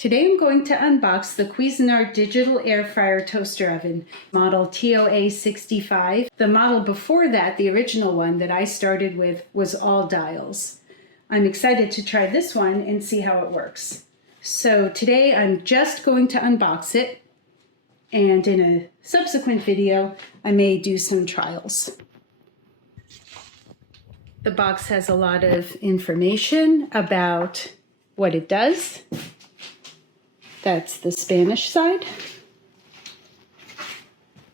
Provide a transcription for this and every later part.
Today I'm going to unbox the Cuisinart Digital Air Fryer toaster oven, model TOA-65. The model before that, the original one that I started with, was all dials. I'm excited to try this one and see how it works. So today I'm just going to unbox it, and in a subsequent video I may do some trials. The box has a lot of information about what it does. That's the Spanish side.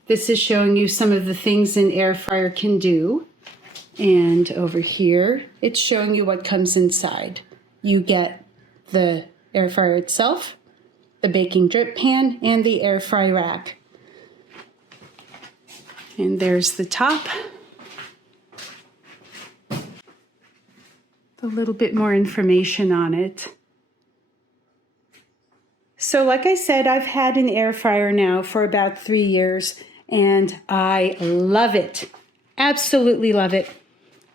This is showing you some of the things an air fryer can do. And over here, it's showing you what comes inside. You get the air fryer itself, the baking drip pan, and the air fry rack. And there's the top. A little bit more information on it. So like I said, I've had an air fryer now for about 3 years, and I love it. Absolutely love it.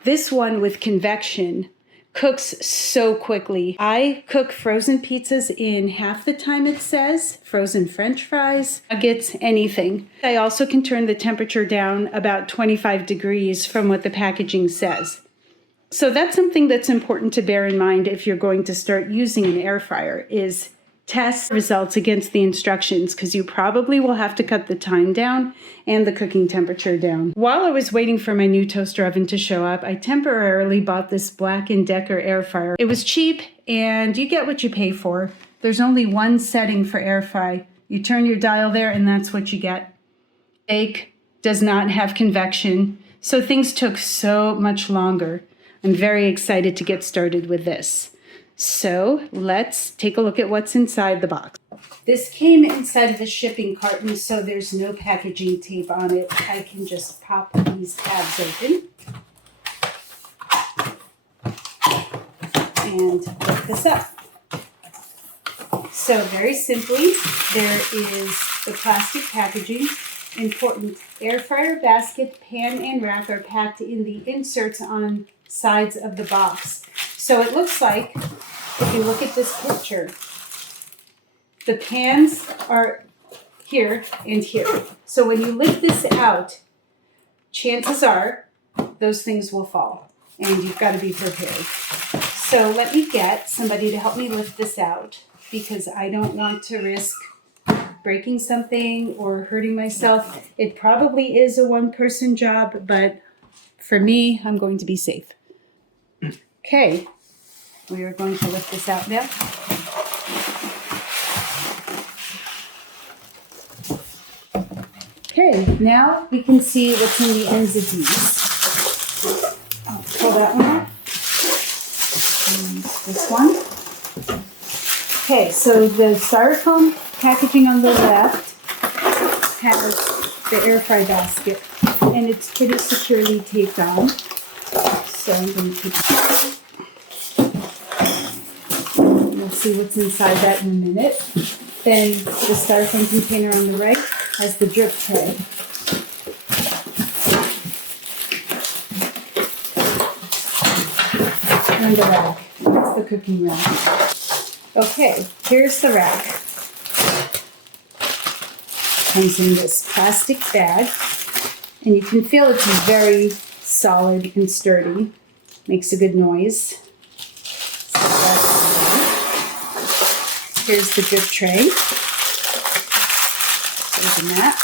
This one with convection cooks so quickly. I cook frozen pizzas in half the time it says, frozen French fries, nuggets, anything. I also can turn the temperature down about 25 degrees from what the packaging says. So that's something that's important to bear in mind if you're going to start using an air fryer, is test results against the instructions, because you probably will have to cut the time down and the cooking temperature down. While I was waiting for my new toaster oven to show up, I temporarily bought this Black & Decker air fryer. It was cheap, and you get what you pay for. There's only one setting for air fry. You turn your dial there and that's what you get. Bake does not have convection, so things took so much longer. I'm very excited to get started with this. So let's take a look at what's inside the box. This came inside of a shipping carton, so there's no packaging tape on it. I can just pop these tabs open and lift this up. So very simply, there is the plastic packaging. Important: air fryer basket, pan, and rack are packed in the inserts on sides of the box. So it looks like, if you look at this picture, the pans are here and here. So when you lift this out, chances are those things will fall, and you've got to be prepared. So let me get somebody to help me lift this out, because I don't want to risk breaking something or hurting myself. It probably is a one-person job, but for me, I'm going to be safe. Okay, we are going to lift this out now. Okay, now we can see what's in the ends of these. I'll pull that one out. And this one. Okay, so the styrofoam packaging on the left has the Airfry Basket, and it's pretty securely taped on. So I'm going to keep it. We'll see what's inside that in a minute. Then the styrofoam container on the right has the drip tray. And the rack. That's the cooking rack. Okay, here's the rack. Comes in this plastic bag, and you can feel it's very solid and sturdy. Makes a good noise. So that's there. Here's the drip tray. Open that.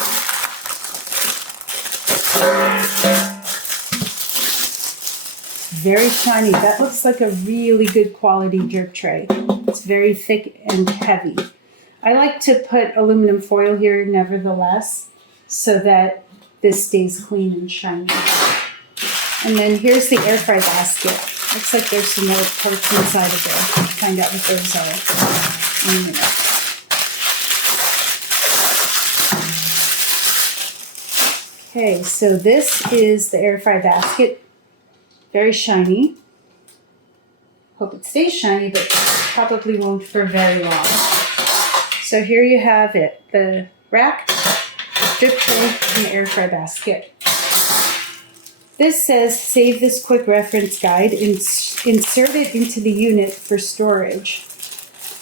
Very shiny. That looks like a really good quality drip tray. It's very thick and heavy. I like to put aluminum foil here nevertheless, so that this stays clean and shiny. And then here's the Airfry Basket. Looks like there's some more parts inside of there. I'll find out what those are in a minute. Okay, so this is the Airfry Basket. Very shiny. Hope it stays shiny, but probably won't for very long. So here you have it, the rack, drip tray, and the Airfry Basket. This says, save this quick reference guide, insert it into the unit for storage.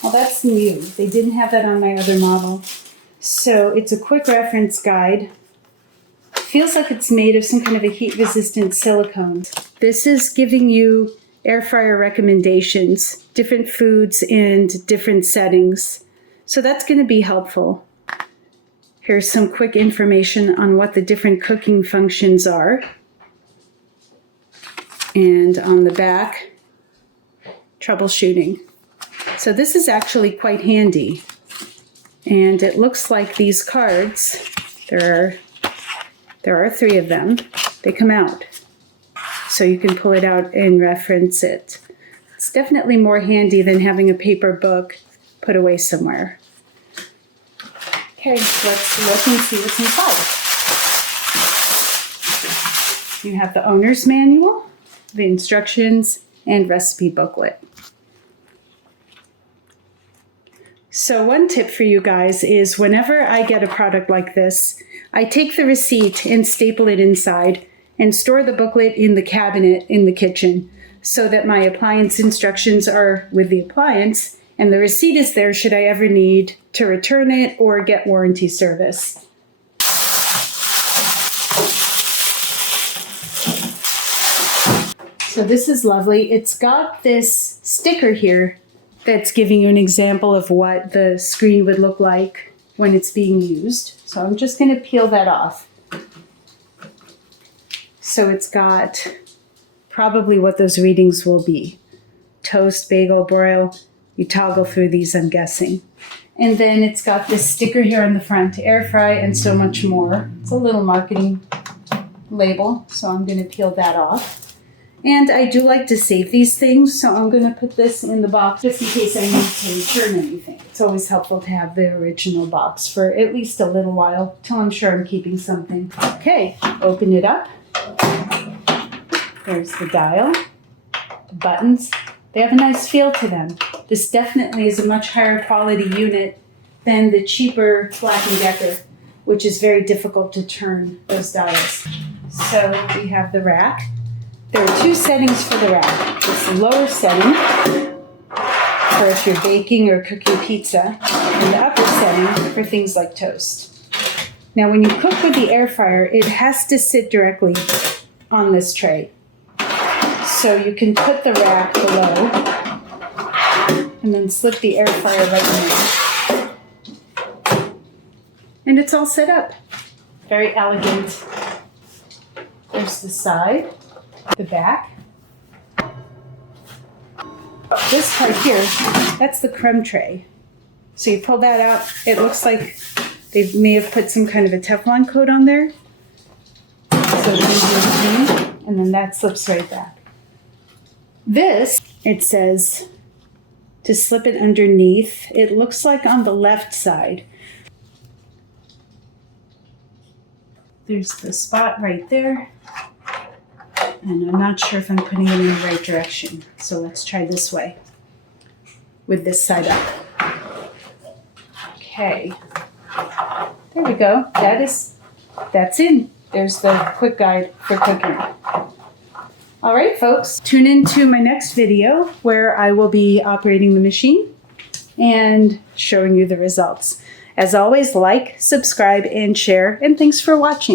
Well, that's new. They didn't have that on my other model. So it's a quick reference guide. Feels like it's made of some kind of a heat-resistant silicone. This is giving you air fryer recommendations, different foods and different settings. So that's going to be helpful. Here's some quick information on what the different cooking functions are. And on the back, troubleshooting. So this is actually quite handy. And it looks like these cards, there are 3 of them. They come out. So you can pull it out and reference it. It's definitely more handy than having a paper book put away somewhere. Okay, so let's look and see what's inside. You have the owner's manual, the instructions, and recipe booklet. So one tip for you guys is whenever I get a product like this, I take the receipt and staple it inside and store the booklet in the cabinet in the kitchen so that my appliance instructions are with the appliance and the receipt is there should I ever need to return it or get warranty service. So this is lovely. It's got this sticker here that's giving you an example of what the screen would look like when it's being used. So I'm just going to peel that off. So it's got probably what those readings will be. Toast, bagel, broil. You toggle through these, I'm guessing. And then it's got this sticker here on the front, air fry and so much more. It's a little marketing label, so I'm going to peel that off. And I do like to save these things, so I'm going to put this in the box just in case I need to return anything. It's always helpful to have the original box for at least a little while, till I'm sure I'm keeping something. Okay, open it up. There's the dial, the buttons. They have a nice feel to them. This definitely is a much higher quality unit than the cheaper Black & Decker, which is very difficult to turn those dials. So we have the rack. There are 2 settings for the rack. It's the lower setting for if you're baking or cooking pizza, and the upper setting for things like toast. Now when you cook with the air fryer, it has to sit directly on this tray. So you can put the rack below and then slip the air fryer right in. And it's all set up. Very elegant. There's the side. The back. This part here, that's the crumb tray. So you pull that out, it looks like they may have put some kind of a Teflon coat on there. So it's easier to clean, and then that slips right back. This, it says to slip it underneath. It looks like on the left side. There's the spot right there. And I'm not sure if I'm putting it in the right direction. So let's try this way with this side up. Okay. There we go. That's in. There's the quick guide for cooking. All right, folks. Tune in to my next video where I will be operating the machine and showing you the results. As always, like, subscribe, and share. And thanks for watching.